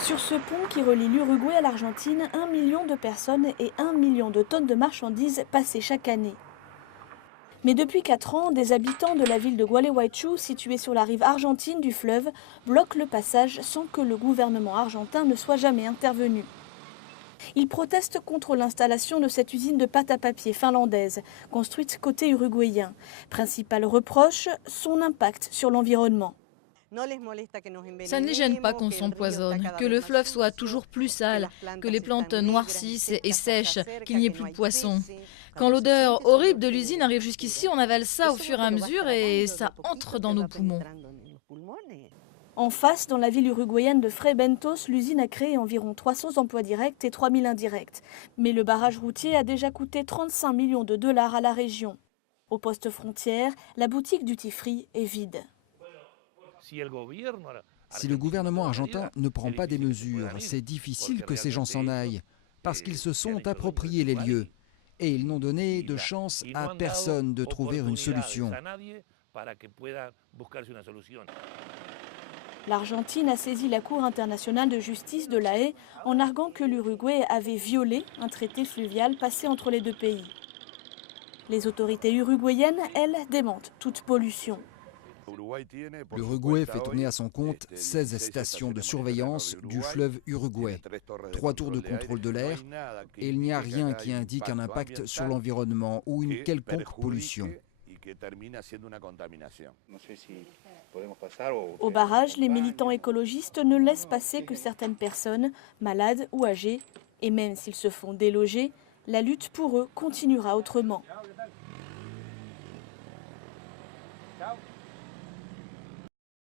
Sur ce pont qui relie l'Uruguay à l'Argentine, 1 million de personnes et 1 million de tonnes de marchandises passaient chaque année. Mais depuis 4 ans, des habitants de la ville de Gualeguaychú, située sur la rive argentine du fleuve, bloquent le passage sans que le gouvernement argentin ne soit jamais intervenu. Ils protestent contre l'installation de cette usine de pâte à papier finlandaise, construite côté uruguayen. Principal reproche, son impact sur l'environnement. Ça ne les gêne pas qu'on s'empoisonne, que le fleuve soit toujours plus sale, que les plantes noircissent et sèchent, qu'il n'y ait plus de poissons. Quand l'odeur horrible de l'usine arrive jusqu'ici, on avale ça au fur et à mesure et ça entre dans nos poumons. En face, dans la ville uruguayenne de Frei Bentos, l'usine a créé environ 300 emplois directs et 3000 indirects. Mais le barrage routier a déjà coûté 35 millions de dollars à la région. Au poste frontière, la boutique Duty Free est vide. Si le gouvernement argentin ne prend pas des mesures, c'est difficile que ces gens s'en aillent, parce qu'ils se sont appropriés les lieux et ils n'ont donné de chance à personne de trouver une solution. L'Argentine a saisi la Cour internationale de justice de La Haye en arguant que l'Uruguay avait violé un traité fluvial passé entre les deux pays. Les autorités uruguayennes, elles, démentent toute pollution. L'Uruguay fait tourner à son compte 16 stations de surveillance du fleuve Uruguay, 3 tours de contrôle de l'air, et il n'y a rien qui indique un impact sur l'environnement ou une quelconque pollution. Au barrage, les militants écologistes ne laissent passer que certaines personnes, malades ou âgées, et même s'ils se font déloger, la lutte pour eux continuera autrement.